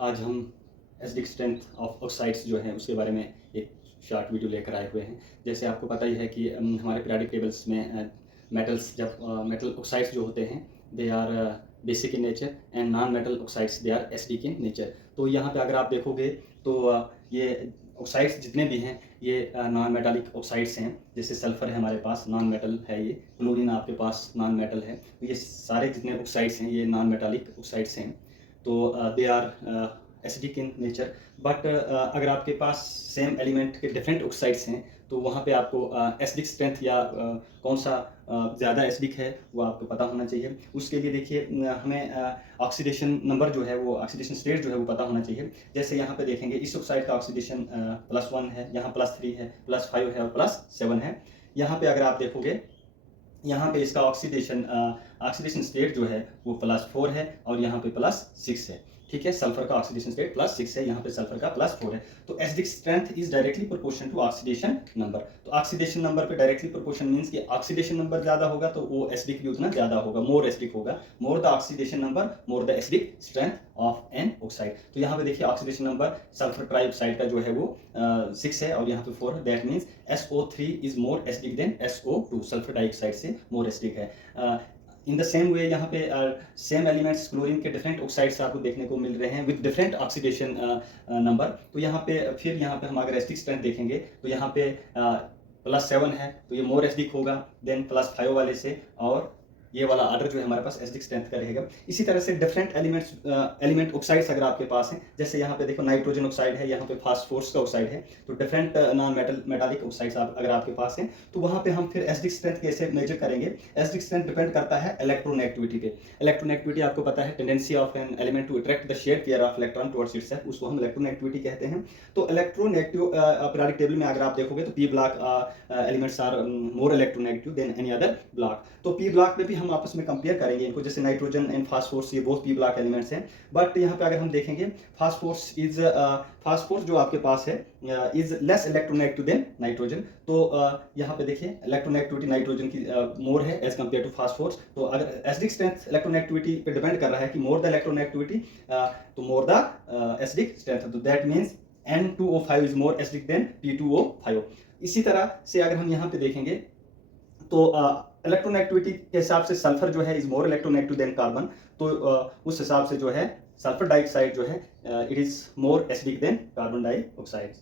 आज हम acidic strength of oxides जो हैं उसके बारे में एक शॉर्ट वीडियो लेकर आए हुए हैं। जैसे आपको पता ही है कि हमारे पीरियोडिक टेबल्स में मेटल्स जब मेटल ऑक्साइड्स जो होते हैं they are basic in nature and non metal oxides they are acidic in nature. तो यहाँ पे अगर आप देखोगे तो ये ऑक्साइड्स जितने भी हैं ये नॉन मेटालिक ऑक्साइड्स हैं। जैसे सल्फर है हमारे पास नॉन मेटल है, ये क्लोरीन आपके पास नॉन मेटल है। तो ये सारे जितने ऑक्साइड्स हैं ये नॉन मेटालिक ऑक्साइड्स हैं। तो they are acidic in nature. But अगर आपके पास सेम एलिमेंट के डिफरेंट ऑक्साइड्स हैं तो वहाँ पे आपको एसिडिक स्ट्रेंथ या कौन सा ज़्यादा एसिडिक है वो आपको पता होना चाहिए। उसके लिए देखिए हमें ऑक्सीडेशन नंबर जो है वो ऑक्सीडेशन स्टेट जो है वो पता होना चाहिए। जैसे यहाँ पे देखेंगे इस ऑक्साइड का ऑक्सीडेशन +1 है, यहाँ +3 है, +5 है और +7 है। यहाँ पे अगर आप देखोगे यहाँ पे इसका ऑक्सीडेशन स्टेट जो है वो +4 है और यहाँ पे +6 है। ठीक है, सल्फर का ऑक्सीडेशन स्टेट +6 है, यहाँ पे सल्फर का +4 है। तो acidic strength is directly proportional to oxidation number. तो ऑक्सीडेशन नंबर पे डायरेक्टली प्रोपोर्शन मींस कि ऑक्सीडेशन नंबर ज़्यादा होगा तो वो एसिडिक भी उतना ज़्यादा होगा, मोर एसिडिक होगा। More the oxidation number more the acidic strength of an oxide. तो यहाँ पे देखिए ऑक्सीडेशन नंबर सल्फर ट्राइऑक्साइड का जो है वो 6 है और यहाँ पे 4 है। That means SO3 is more acidic then SO2, sulphur dioxide से मोर एसिडिक है। इन द सेम वे यहाँ पे सेम एलिमेंट्स क्लोरीन के डिफरेंट ऑक्साइड्स आपको देखने को मिल रहे हैं विद डिफरेंट ऑक्सीडेशन नंबर। तो यहाँ पे फिर यहाँ पे हम अगर एसिडिक स्ट्रेंथ देखेंगे तो यहाँ पे +7 है तो ये मोर एसिडिक होगा देन +5 वाले से, और ये वाला ऑर्डर जो है हमारे पास एसिडिक स्ट्रेंथ का रहेगा। इसी तरह से डिफरेंट एलिमेंट ऑक्साइड्स अगर आपके पास हैं, जैसे यहाँ पे देखो नाइट्रोजन ऑक्साइड है, यहाँ पे फास्फोरस का ऑक्साइड है, तो डिफरेंट नॉन मेटालिक ऑक्साइड्स अगर आपके पास हैं तो वहाँ पे हम फिर एसिडिक स्ट्रेंथ कैसे मेजर करेंगे। एसिडिक स्ट्रेंथ डिपेंड करता है इलेक्ट्रोनेगेटिविटी पे। इलेक्ट्रोनेगेटिविटी आपको पता है tendency of an element to attract the shared pair of electron towards itself, उसको हम इलेक्ट्रोनेगेटिविटी कहते हैं। तो इलेक्ट्रोनेगेटिव पीरियोडिक टेबल में अगर आप देखोगे तो P block elements are more electronegative than any other block. तो पी ब्लॉक में भी हम आपस में कंपेयर करेंगे इनको, जैसे नाइट्रोजन एंड फास्फोरस ये बोथ पी ब्लॉक एलिमेंट्स हैं। बट यहाँ पे अगर हम देखेंगे फास्फोरस जो आपके पास है is less electronegative than nitrogen. तो यहाँ पे देखिए इलेक्ट्रोनेगेटिविटी नाइट्रोजन की मोर है एज कम्पेयर टू फास्फोरस। तो अगर एसिडिक स्ट्रेंथ इलेक्ट्रोनेगेटिविटी पे डिपेंड कर रहा है कि मोर द इलेक्ट्रोनेगेटिविटी तो मोर द एसिडिक स्ट्रेंथ। तो that means N2O5 is more acidic than P2O5। इसी तरह से अगर हम यहाँ पे देखेंगे तो इलेक्ट्रोनेगेटिविटी के हिसाब से सल्फर जो है is more electronegative then carbon. तो उस हिसाब से जो है सल्फर डाइऑक्साइड जो है it is more acidic then carbon dioxide.